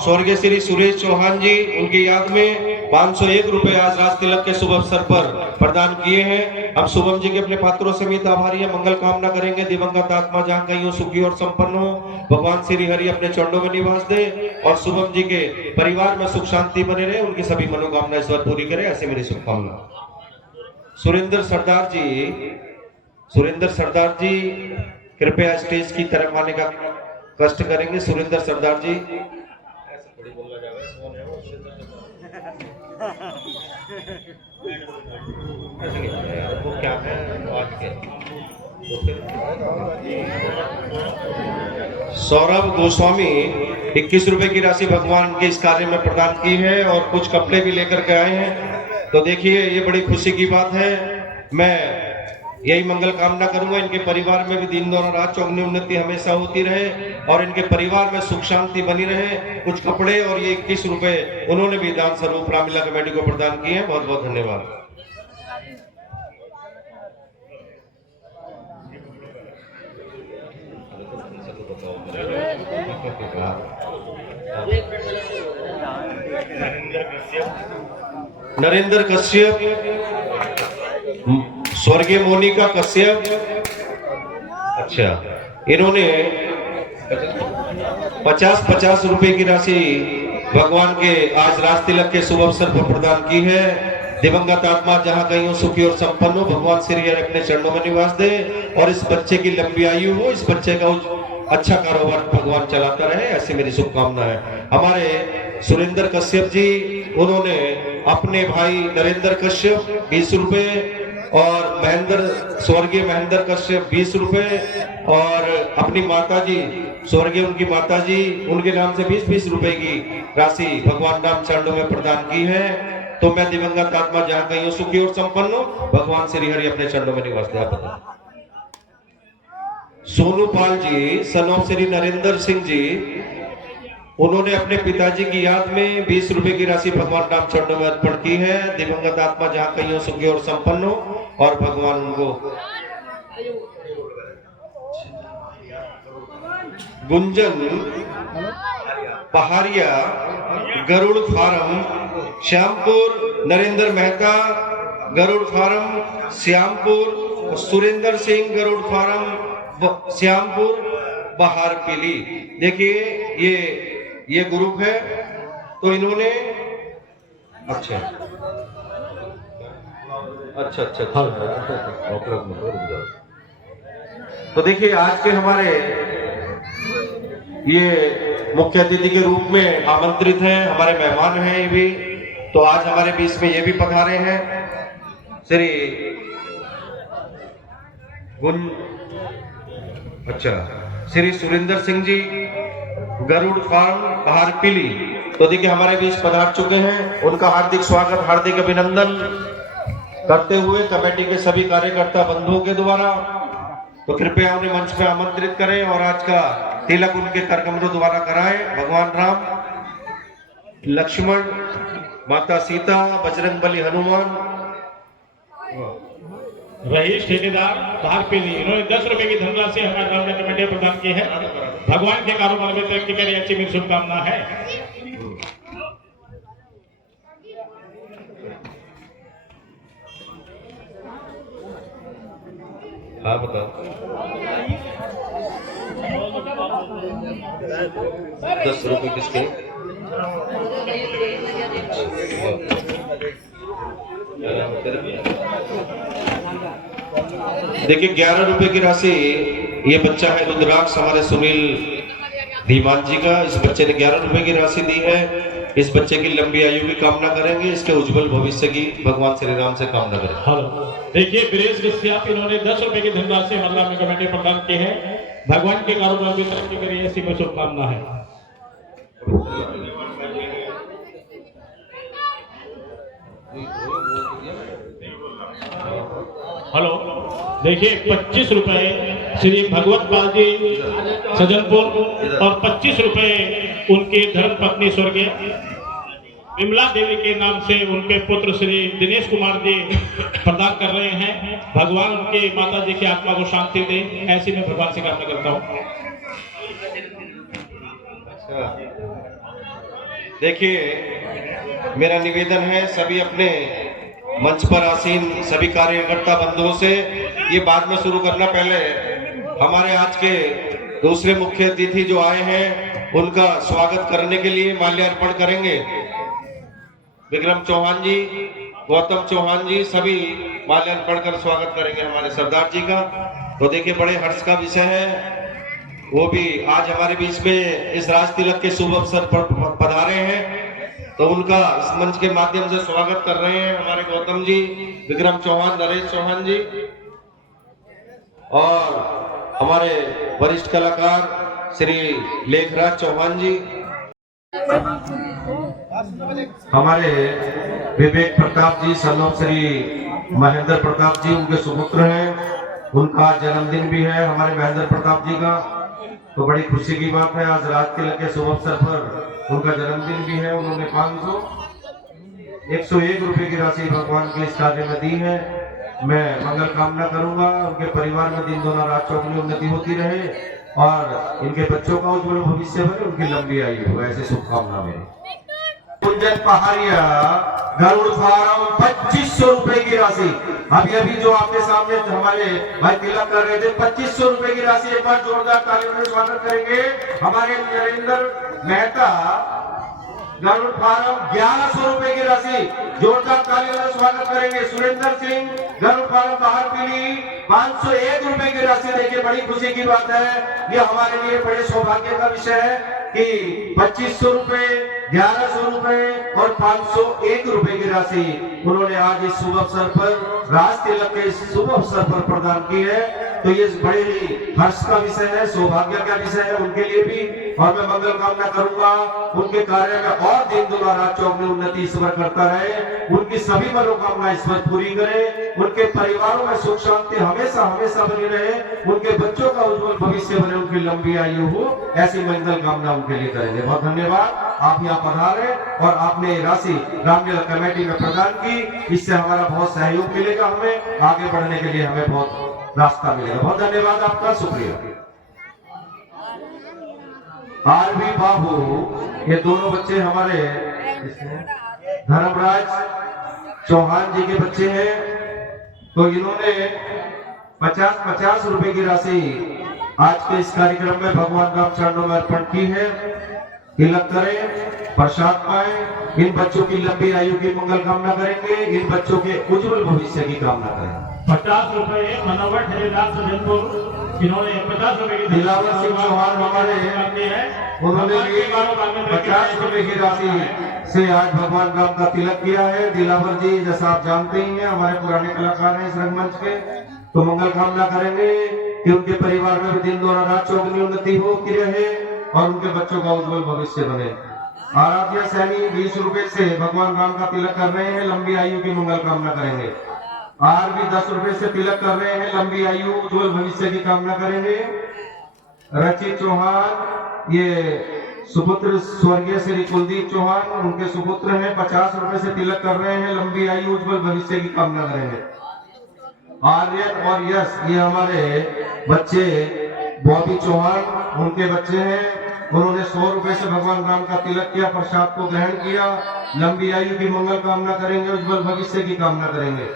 स्वर्गीय श्री सुरेश चौहान जी, उनकी याद में 501 रुपए आज राज तिलक के शुभ अवसर पर प्रदान किए हैं। अब शुभम जी के अपने पात्रों समेत आभारी है, मंगल कामना करेंगे। दिवंगत आत्मा जहाँ कहीं हो सुखी और संपन्न हो, भगवान श्री हरि अपने चरणों में निवास दे और शुभम जी के परिवार में सुख शांति बने रहे, उनकी सभी मनोकामना ईश्वर पूरी करे, ऐसे मेरी शुभकामना। सुरेंद्र सरदार जी कृपया स्टेज की तरफ आने का कष्ट करेंगे। सुरेंद्र सरदार जी, वो क्या है आज के सौरभ गोस्वामी 21 रुपए की राशि भगवान के इस कार्य में प्रदान की है और कुछ कपड़े भी लेकर के आए हैं। तो देखिए ये बड़ी खुशी की बात है। मैं यही मंगल कामना करूंगा, इनके परिवार में भी दिन दोनों रात चौगनी उन्नति हमेशा होती रहे और इनके परिवार में सुख शांति बनी रहे। कुछ कपड़े और ये 21 रुपए उन्होंने भी दान स्वरूप रामलीला कमेटी को प्रदान किए हैं। बहुत बहुत धन्यवाद। नरेंद्र कश्यप, स्वर्गीय मोनिका कश्यप, अच्छा, इन्होंने 50-50 रुपए की राशि भगवान के आज राज तिलक के शुभ अवसर पर प्रदान की है। दिवंगत आत्मा जहां कहीं हो सुखी और संपन्न हो, भगवान श्री हरि अपने चरणों में निवास दे और इस बच्चे की लंबी आयु हो, इस बच्चे का अच्छा कारोबार भगवान चलाता रहे, ऐसी मेरी शुभकामना है। हमारे सुरेंद्र कश्यप जी, उन्होंने अपने भाई नरेंद्र कश्यप 20 रुपए और स्वर्गीय महेंद्र कश्यप 20 रुपए और अपनी माताजी स्वर्गीय उनकी माताजी उनके नाम से 20-20 रुपए की राशि भगवान राम चरणों में प्रदान की है। तो मैं दिवंगत आत्मा जहां कहीं हो सुखी और संपन्न हो, भगवान श्री हरि अपने चरणों में निवास दे। सोनू पाल जी, सन ऑफ श्री नरेंद्र सिंह जी, उन्होंने अपने पिताजी की याद में 20 रुपए की राशि भगवान राम चरणों में अर्पण की है। दिवंगत आत्मा जहां कहीं हो सुखी और संपन्न हो और भगवान उनको Gunjan Pahadia, Garud farm Shyampur, Narendra Mehta Garud farm Shyampur, Surendra Singh Garud farm Shyampur बहार पीली। देखिए ये ग्रुप है, तो इन्होंने अच्छा तो देखिए आज के हमारे ये मुख्य अतिथि के रूप में आमंत्रित हैं, हमारे मेहमान हैं ये भी। तो आज हमारे बीच में ये भी पधारे हैं श्री श्री सुरेंद्र सिंह जी, गरुड़ फार्म बहार पीली। तो देखिए हमारे बीच पधार चुके हैं, उनका हार्दिक स्वागत, हार्दिक अभिनंदन करते हुए कमेटी के सभी कार्यकर्ता बंधुओं के द्वारा तो कृपया उन्हें मंच पे आमंत्रित करें और आज का तिलक उनके करकमलों द्वारा कराएं। भगवान राम, लक्ष्मण, माता सीता, बजरंगबली, हनुमान, रईस ठेकेदार धारपीली, इन्होंने 10 रुपए की धनराशि हमारे रामलीला कमेटी प्रदान की है। भगवान के कारोबार में तरक्की करे, अच्छी मेरी शुभकामना है। हाँ बताओ। 10 रुपए किसके? देखिए 11 रुपए की राशि ये बच्चा है रुद्राक्ष, हमारे सुनील धीमान जी का। इस बच्चे ने 11 रुपए की राशि दी है। इस बच्चे की लंबी आयु की कामना करेंगे, इसके उज्जवल भविष्य की भगवान श्री राम से कामना करें। हेलो, देखिए ब्रेस विश्याप, इन्होंने 10 रुपए की धनराशि हमारे कमेटी प्रदान की है। भगवान के कारोबार में तरक्की करिए, ऐसी में शुभकामना है। हेलो, देखिए 25 रुपए श्री भगवत पाल जी सजनपुर और 25 रुपए उनकी धर्म पत्नी स्वर्गीय विमला देवी के नाम से उनके पुत्र श्री दिनेश कुमार जी प्रदान कर रहे हैं। भगवान उनके माता जी की आत्मा को शांति दे, ऐसी मैं भगवान से कामना करता हूँ। देखिए, मेरा निवेदन है सभी अपने मंच पर आसीन सभी कार्यकर्ता बंधुओं से, ये बाद में शुरू करना, पहले हमारे आज के दूसरे मुख्य अतिथि जो आए हैं उनका स्वागत करने के लिए माल्यार्पण करेंगे। विक्रम चौहान जी, गौतम चौहान जी, सभी माल्यार्पण कर स्वागत करेंगे हमारे सरदार जी का। तो देखिए, बड़े हर्ष का विषय है, वो भी आज हमारे बीच में इस राज तिलक के शुभ अवसर पर पधारे हैं, तो उनका इस मंच के माध्यम से स्वागत कर रहे हैं हमारे गौतम जी, विक्रम चौहान, नरेश चौहान जी और हमारे वरिष्ठ कलाकार श्री लेखराज चौहान जी, हमारे विवेक प्रताप जी, सलोम श्री महेंद्र प्रताप जी, उनके सुपुत्र हैं, उनका जन्मदिन भी है हमारे महेंद्र प्रताप जी का। तो बड़ी खुशी की बात है, आज राज तिलक के शुभ अवसर पर उनका जन्मदिन भी है। उन्होंने 101 रुपए की राशि भगवान के इस कार्य में दी है। मैं मंगल कामना करूंगा, उनके परिवार में दिन दोना रात चौगुनी उन्नति होती रहे और इनके बच्चों का उज्जवल भविष्य बने, उनकी लंबी आयु हो, ऐसी शुभकामना मेरी। कुंजन पहाड़िया गरुड़ फार्म 2500 रुपए की राशि, अभी जो आपके सामने हमारे भाई तिलक कर रहे थे, 2500 रुपए की राशि। एक बार जोरदार तालियों से स्वागत करेंगे हमारे नरेंद्र मेहता, गरुड़ फार्म 1100 रुपए की राशि, जोरदार तालियों से स्वागत करेंगे। सुरेंद्र सिंह, गरुड़ फार्म बाहर पीली, 501 रुपए की राशि। देखिए, बड़ी खुशी की बात है, ये हमारे लिए बड़े सौभाग्य का विषय है कि 2500 रुपए, 1100 रुपए और 501 रुपए की राशि उन्होंने आज इस शुभ अवसर पर, राज तिलक के शुभ अवसर पर प्रदान की है। तो ये बड़े ही हर्ष का विषय है, सौभाग्य का विषय है उनके लिए भी। और मैं मंगल कामना करूंगा उनके कार्य में और दिन दुना रात चौगुनी उन्नति ईश्वर करता रहे, उनकी सभी मनोकामना ईश्वर पूरी करे, उनके परिवारों में सुख शांति हमेशा हमेशा बनी रहे, उनके बच्चों का उज्जवल भविष्य बने, उनकी लंबी आयु हो, ऐसी मंगल कामना उनके लिए करेंगे। बहुत धन्यवाद, आप यहाँ पधारे और आपने राशि रामलीला कमेटी में प्रदान की, इससे हमारा बहुत सहयोग मिलेगा, हमें आगे बढ़ने के लिए हमें बहुत रास्ता मिलेगा। बहुत धन्यवाद आपका, शुक्रिया। आरबी बाबू, ये दोनों बच्चे हमारे धर्मराज चौहान जी के बच्चे हैं, तो इन्होंने 50-50 रुपए की राशि आज के इस कार्यक्रम में भगवान राम चरणों में अर्पण की है। तिलक करें, प्रसाद पाएं, इन बच्चों की लंबी आयु की मंगल कामना करेंगे, इन बच्चों के उज्जवल भविष्य की कामना करें। 50 रुपए मनोवर ठेकेदार सजनपुर, इन्होंने 50 रुपए की दिलावर सिंह चौहान हमारे, उन्होंने 50 रुपए की राशि से आज भगवान राम का तिलक किया है। दिलावर जी, जैसा आप जानते ही हैं, हमारे पुराने कलाकार हैं इस रंगमंच के, तो मंगल कामना करेंगे कि उनके परिवार में भी दिन दोना रात चौगुनी उन्नति होती रहे और उनके बच्चों का उज्जवल भविष्य बने। आराध्या सैनी 20 रुपए से भगवान राम का तिलक कर रहे हैं, लंबी आयु की मंगल कामना करेंगे। आर भी 10 रुपए से तिलक कर रहे हैं, लंबी आयु उज्जवल भविष्य की कामना करेंगे। रचित चौहान, ये सुपुत्र स्वर्गीय श्री कुलदीप चौहान, उनके सुपुत्र हैं, 50 रुपए से तिलक कर रहे हैं, लंबी आयु उज्जवल भविष्य की कामना करेंगे। आर्यन और यश, ये हमारे बच्चे बॉबी चौहान, उनके बच्चे हैं, उन्होंने 100 रुपए से भगवान राम का तिलक किया, प्रसाद को ग्रहण किया, लंबी आयु की मंगल कामना करेंगे, उज्जवल भविष्य की कामना करेंगे।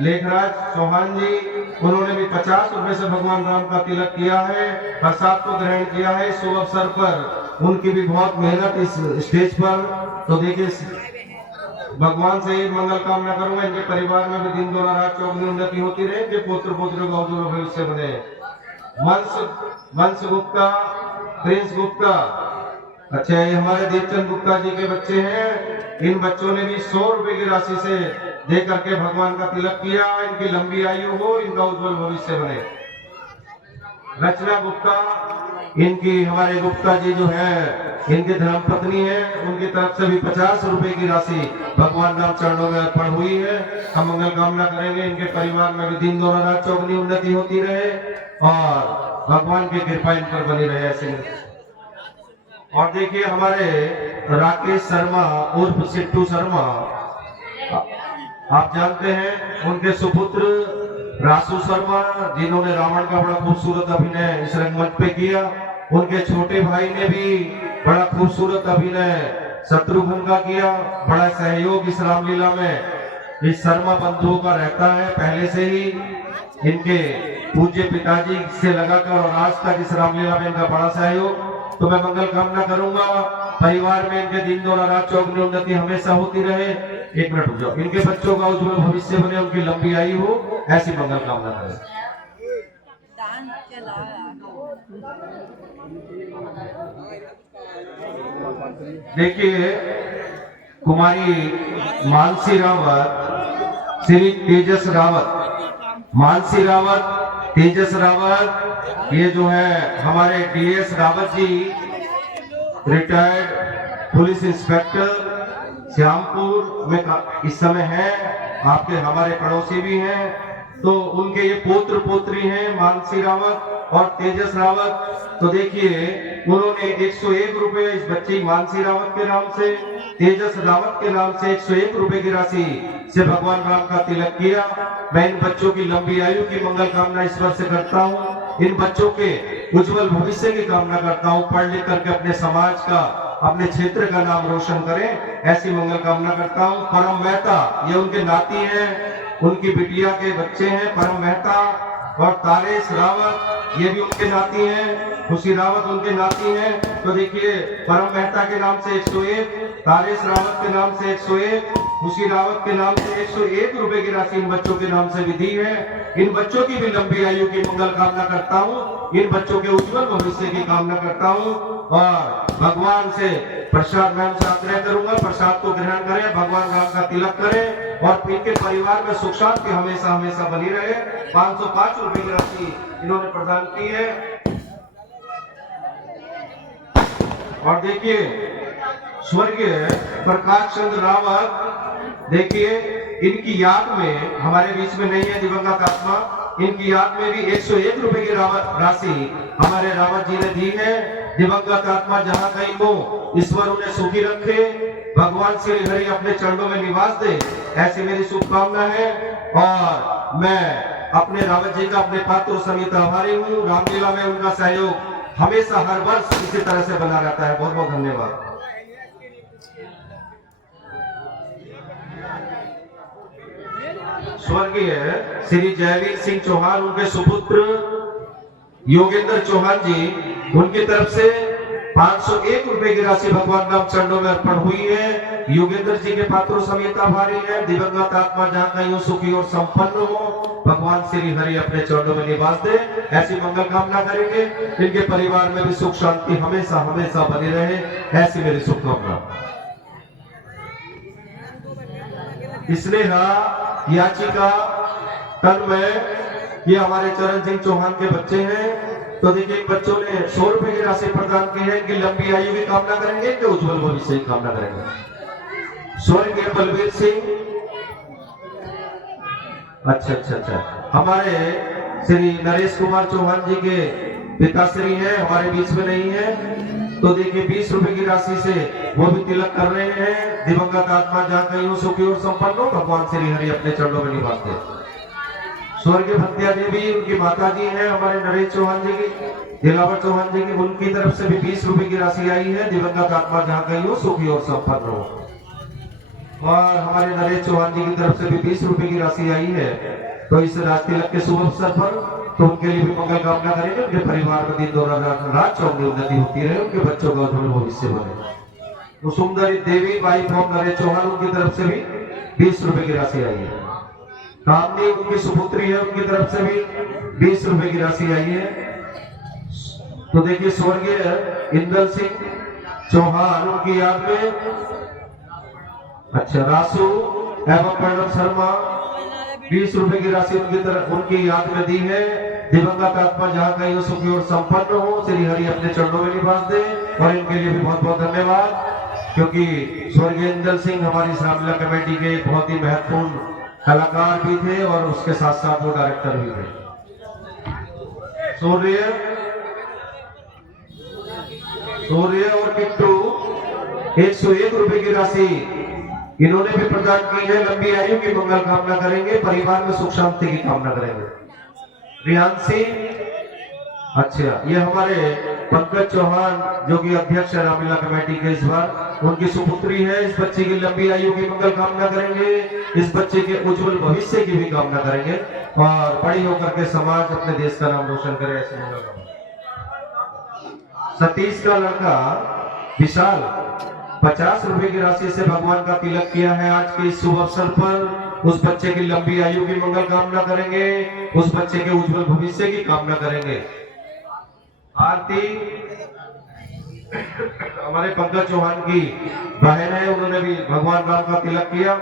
लेखराज चौहान जी, उन्होंने भी 50 रुपए से भगवान राम का तिलक किया है, प्रसाद को ग्रहण किया है। शुभ अवसर पर उनकी भी बहुत मेहनत इस स्टेज पर, तो देखिए भगवान से एक मंगल कामना करूंगा, इनके परिवार में भी दिन दोना रात चौगुनी उन्नति होती रहे, इनके पुत्र पुत्रों का उज्जवल भविष्य बने। वंश गुप्ता, प्रिंस गुप्ता, अच्छा ये हमारे देवचंद गुप्ता जी के बच्चे हैं, इन बच्चों ने भी 100 रुपए की राशि से दे करके भगवान का तिलक किया, इनकी लंबी आयु हो, इनका उज्जवल भविष्य बने। रचना गुप्ता, इनकी हमारे गुप्ता जी जो है, इनके धर्मपत्नी है, उनकी तरफ से भी 50 रुपए की राशि भगवान राम चरणों में अर्पण हुई है। हम मंगल कामना करेंगे, इनके परिवार में भी दिन दोना रात चौगुनी उन्नति होती रहे और भगवान की कृपा इन पर बनी रहे ऐसे। और देखिए हमारे राकेश शर्मा उर्फ सिट्टू शर्मा, आप जानते हैं, उनके सुपुत्र रासू शर्मा, जिन्होंने रावण का बड़ा खूबसूरत अभिनय इस रंगमंच पे किया, उनके छोटे भाई ने भी बड़ा खूबसूरत अभिनय शत्रुघ्न का किया। बड़ा सहयोग इस रामलीला में इस शर्मा बंधुओं का रहता है पहले से ही। इनके पूज्य पिताजी से लगाकर और आज तक इस रामलीला में इनका बड़ा सहयोग। तो मैं मंगल कामना करूंगा परिवार में इनके दिन दोनों रात चौगुनी उन्नति हमेशा होती रहे। एक मिनट रुक जाओ। इनके बच्चों का उज्जवल भविष्य बने, उनकी लंबी आयु हो, ऐसी मंगल कामना करें। देखिए कुमारी मानसी रावत, श्री तेजस रावत, मानसी रावत, तेजस रावत, ये जो है हमारे DS Rawat ji, retired police inspector Shyampur में इस समय है, आपके हमारे पड़ोसी भी हैं। तो उनके ये पोत्र पोत्री हैं मानसी रावत और तेजस रावत। तो देखिए उन्होंने 101 रुपए इस बच्ची मानसी रावत के नाम से, तेजस रावत के नाम से 101 रुपए की राशि से भगवान राम का तिलक किया। मैं इन बच्चों की लंबी आयु की मंगल कामना ईश्वर से करता हूँ। इन बच्चों के उज्जवल भविष्य की कामना करता हूँ। पढ़ लिख करके अपने समाज का, अपने क्षेत्र का नाम रोशन करें, ऐसी मंगल कामना करता हूँ। परम मेहता ये उनके नाती हैं, उनकी बिटिया के बच्चे हैं परम मेहता। और तारेश रावत ये भी उनके नाती हैं, खुशी रावत उनके नाती हैं। तो देखिए परम मेहता के नाम से 101, तारेश रावत के नाम से 101, खुशी रावत के नाम से 101 रुपए की राशि इन बच्चों के नाम से भी दी है। इन बच्चों की भी लंबी आयु की मंगल कामना करता हूँ। इन बच्चों के उज्जवल भविष्य की कामना करता हूँ। और भगवान से प्रसाद, मैं उनसे आग्रह करूंगा प्रसाद को ग्रहण करें, भगवान राम का तिलक करें और इनके परिवार में सुख शांति हमेशा हमेशा बनी रहे। 505 रुपए की राशि इन्होंने प्रदान की है। और देखिए स्वर्गीय प्रकाश चंद्र रावत, देखिए इनकी याद में, हमारे बीच में नहीं है दिवंगत आत्मा, इनकी याद में भी 101 रुपए की राशि हमारे रावत जी ने दी है। दिवंगत आत्मा जहां कहीं हो ईश्वर उन्हें सुखी रखे, भगवान श्री हरि अपने चरणों में निवास दे, ऐसी मेरी शुभकामना है। और मैं अपने रावत जी का अपने पात्रों समेत आभारी हूँ। रामलीला में उनका सहयोग हमेशा हर वर्ष इसी तरह से बना रहता है। बहुत बहुत धन्यवाद। स्वर्गीय श्री जयवीर सिंह चौहान, उनके सुपुत्र योगेंद्र चौहान जी, उनकी तरफ से 501 रुपए की राशि भगवान राम चरणों में अर्पण हुई है। योगेंद्र जी के पात्रों समेत आभारी है। दिवंगत आत्मा जहां कहीं सुखी और संपन्न हो, भगवान श्री हरि अपने चरणों में निवास दे, ऐसी मंगल कामना करेंगे। इनके परिवार में भी सुख शांति हमेशा हमेशा बनी रहे, ऐसी मेरी शुभकामना। स्नेहा याचिका तन्मय, ये हमारे चरण सिंह चौहान के बच्चे हैं। तो देखिए बच्चों ने 100 रुपए की राशि प्रदान की है। कि लंबी आयु की कामना करेंगे कि उज्जवल भविष्य की कामना करेंगे। स्वर्गीय बलबीर सिंह, अच्छा, हमारे श्री नरेश कुमार चौहान जी के पिताश्री हैं, हमारे बीच में नहीं है। तो देखिए 20 रुपए की राशि से वो भी तिलक कर रहे हैं। दिवंगत आत्मा जहाँ कहीं सुखी और संपन्न हो, भगवान श्री हरि अपने चरणों में निवास दे। स्वर्गीय भक्तिया देवी, उनकी माता जी हैं हमारे नरेश चौहान जी की, दिलावर चौहान जी की, उनकी तरफ से भी 20 रुपए की राशि आई है। दिवंगत आत्मा जहाँ कहीं हो सुखी और संपन्न हो। और हमारे नरेश चौहान जी की तरफ से भी 20 रुपए की राशि आई है। तो इस राज तिलक के शुभ अवसर पर तो उनके लिए भी मंगल कामना करेंगे। उनके परिवार में दिन दोनों रात चौगुनी उन्नति होती रहे, उनके बच्चों का उज्जवल भविष्य बने। तो सुंदरी देवी बाई फ्रॉम नरेश चौहान, उनकी तरफ से भी 20 रुपए की राशि आई है। कामनी उनकी सुपुत्री है, उनकी तरफ से भी 20 रुपए की राशि आई है। तो देखिए स्वर्गीय इंदल सिंह चौहान, उनकी याद में, अच्छा, रासू एवं प्रणव शर्मा 20 रुपए की राशि उनकी याद में दी है। दिवंगत आत्मा जहाँ कहीं हो सुखी और संपन्न हो, श्री हरि अपने चरणों में निवास दे। और इनके लिए भी बहुत बहुत धन्यवाद, क्योंकि स्वर्गीय इंदल सिंह हमारी रामलीला कमेटी के बहुत ही महत्वपूर्ण कलाकार भी थे और उसके साथ साथ वो डायरेक्टर भी थे। सूर्य और किट्टू 101 रुपए की राशि इन्होंने भी प्रदान की है। लंबी आयु की मंगल कामना करेंगे, परिवार में सुख शांति की कामना करेंगे। रियांशी अच्छा, ये हमारे पंकज चौहान जो कि अध्यक्ष है रामलीला कमेटी के इस बार, उनकी सुपुत्री है। इस बच्चे की लंबी आयु की मंगल कामना करेंगे, इस बच्चे के उज्जवल भविष्य की भी कामना करेंगे और बड़ी होकर के समाज अपने देश का नाम रोशन करे, ऐसे मंगल कामना। सतीश का लड़का विशाल 50 रुपए की राशि से भगवान का तिलक किया है आज के इस शुभ अवसर पर। उस बच्चे की लंबी आयु की मंगल कामना करेंगे, उस बच्चे के उज्जवल भविष्य की कामना करेंगे। आरती हमारे पंकज चौहान की बहन है, उन्होंने भी भगवान राम का तिलक किया।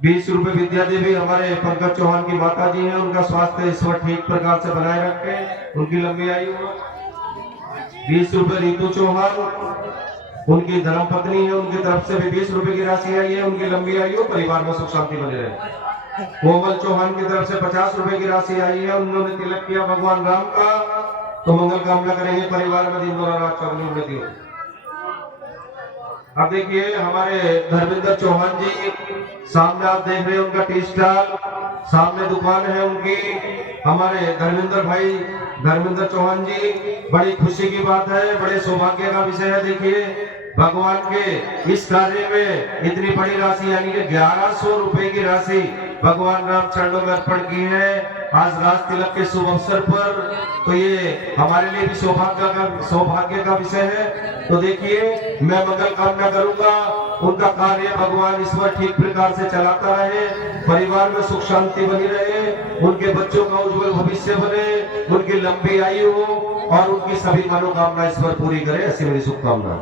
20 रुपए विद्या देवी हमारे पंकज चौहान की माता जी हैं, उनका स्वास्थ्य ईश्वर ठीक प्रकार से बनाए रखे, उनकी लंबी आयु हो। 20 रुपए रीतू चौहान उनकी धर्म पत्नी है, उनकी तरफ से भी 20 रुपए की राशि आई है, उनकी लंबी आयु, परिवार में सुख शांति बनी रहे। कोमल चौहान की तरफ से 50 रुपए की राशि आई है, उन्होंने तिलक किया भगवान राम का, तो मंगल कामना करेंगे, परिवार में दिन दोनों रात चौगनी उन्नति हो। अब देखिए हमारे धर्मेंद्र चौहान जी, सामने आप देख रहे हैं उनका टी स्टॉल, सामने दुकान है उनकी। हमारे धर्मेंद्र भाई धर्मेंद्र चौहान जी, बड़ी खुशी की बात है, बड़े सौभाग्य का विषय है। देखिए भगवान के इस कार्य में इतनी बड़ी राशि यानी कि 1100 रुपए की राशि भगवान राम चरणों में अर्पण की है आज राज तिलक के शुभ अवसर पर, तो ये हमारे लिए भी सौभाग्य का विषय है। तो देखिए मैं मंगल कामना करूंगा, उनका कार्य भगवान ईश्वर ठीक प्रकार से चलाता रहे, परिवार में सुख शांति बनी रहे, उनके बच्चों का उज्जवल भविष्य बने, उनकी लंबी आयु हो और उनकी सभी मनोकामना ईश्वर पूरी करे, ऐसी मेरी शुभकामना।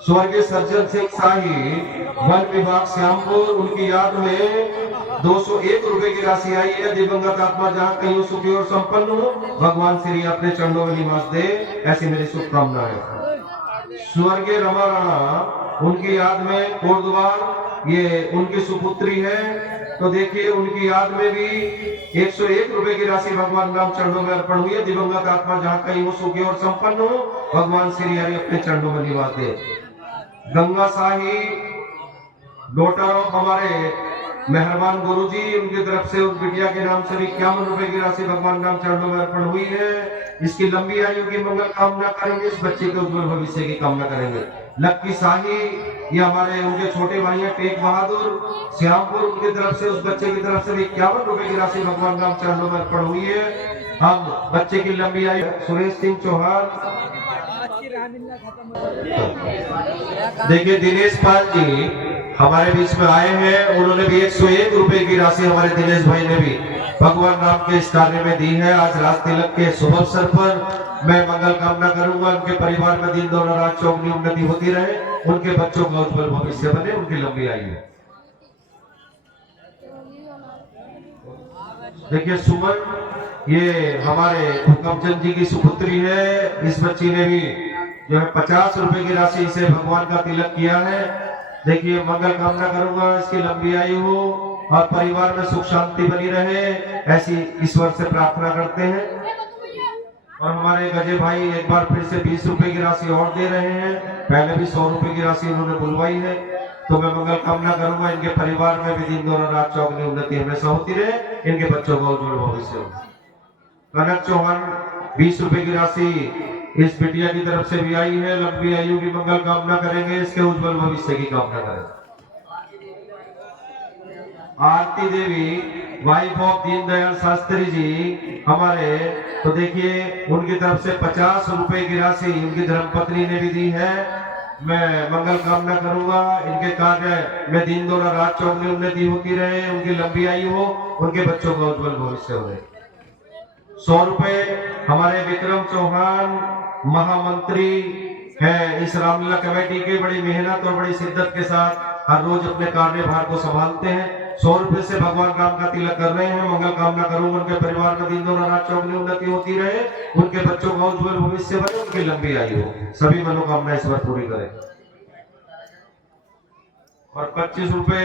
स्वर्गीय सज्जन सिंह शाही वन विभाग श्यामपुर, उनकी याद में 201 रुपए की राशि आई है। दिवंगत आत्मा जहाँ कहीं सुखी और संपन्न हो, भगवान श्री अपने चरणों में निवास दे, ऐसी मेरी शुभकामना है। स्वर्गीय रमा राणा उनकी याद में कोटद्वार, ये उनकी सुपुत्री है, तो देखिए उनकी याद में भी 101 रुपए की राशि भगवान राम चरणों में अर्पण हुई है। दिवंगत आत्मा जहाँ कहीं हो सुखी और संपन्न हो, भगवान श्री हरि अपने चरणों में निवास दे। गंगा शाही डॉटर ऑफ हमारे मेहरबान गुरुजी, उनकी तरफ से उस बिटिया के नाम से भी 51 रुपए की राशि भगवान राम चरणों में अर्पण हुई है। इसकी लंबी आयु की मंगल कामना करेंगे, इस बच्चे के उज्जवल भविष्य की कामना करेंगे। लक्की शाही ये हमारे उनके छोटे भाई हैं टेक बहादुर श्यामपुर, उनकी तरफ से उस बच्चे की तरफ से भी 51 रुपए की राशि भगवान राम चरणों में अर्पण हुई है। हम बच्चे की लंबी आयु। सुरेश सिंह चौहान, देखिए दिनेश पाल जी हमारे बीच में आए हैं, उन्होंने भी 101 रुपए की राशि हमारे दिनेश भाई ने भी भगवान राम के इस कार्य में दी है। आज राज तिलक के शुभ अवसर पर मैं मंगल कामना करूंगा, उनके परिवार में दिन दोनों रात चौगनी उन्नति होती रहे, उनके बच्चों का उज्जवल भविष्य बने, उनकी लंबी आयु। देखिए सुमन ये हमारे हुक्मचंद जी की सुपुत्री है, इस बच्ची ने भी जो है 50 रुपए की राशि से भगवान का तिलक किया है। देखिए मंगल कामना करूंगा, इसकी लंबी आयु हो और परिवार में सुख शांति बनी रहे, ऐसी ईश्वर से प्रार्थना करते हैं। और हमारे गजे भाई एक बार फिर से 20 रुपए की राशि और दे रहे हैं, पहले भी 100 रुपए की राशि उन्होंने बुलवाई है, तो मैं मंगल कामना करूंगा इनके परिवार में भी दिन दोनों रात चौगनी उन्नति हमेशा होती रहे, इनके बच्चों का उज्जवल भविष्य हो। कनक चौहान 20 रुपए की राशि इस बिटिया की तरफ से भी आई है, लंबी आयु की मंगल कामना करेंगे, इसके उज्जवल भविष्य की कामना करेंगे। आरती देवी वाइफ ऑफ दीनदयाल शास्त्री जी हमारे, तो देखिए उनकी तरफ से 50 रुपए की राशि उनकी धर्मपत्नी ने भी दी है। मैं मंगल कामना करूंगा, इनके कार्य में दिन दोनों रात चौगनी उन्नति होती रहे, उनकी लंबी आयु हो, उनके बच्चों का उज्जवल भविष्य हो। 100 रुपए हमारे विक्रम चौहान महामंत्री है इस रामलीला कमेटी के, बड़ी मेहनत और बड़ी शिद्दत के साथ हर रोज अपने कार्यभार को संभालते हैं। 100 रुपए से भगवान राम का तिलक कर रहे हैं। मंगल कामना करूंगा उनके परिवार में दिन दोनों रात चौगनी उन्नति होती रहे, उनके बच्चों का उज्जवल भविष्य बने, उनकी लंबी आयु हो, सभी मनोकामना ईश्वर पूरी करे। और 25 रुपए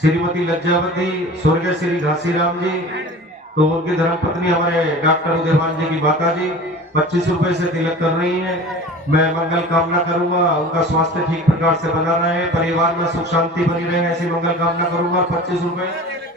श्रीमती लज्जावती स्वर्गीय श्री घासीराम जी, तो उनकी धर्मपत्नी हमारे डॉक्टर उदयभान जी की माता जी 25 रुपए से तिलक कर रही हैं। मैं मंगल कामना करूंगा उनका स्वास्थ्य ठीक प्रकार से बना रहे, परिवार में सुख शांति बनी रहे, ऐसी मंगल कामना करूंगा। 25 रुपए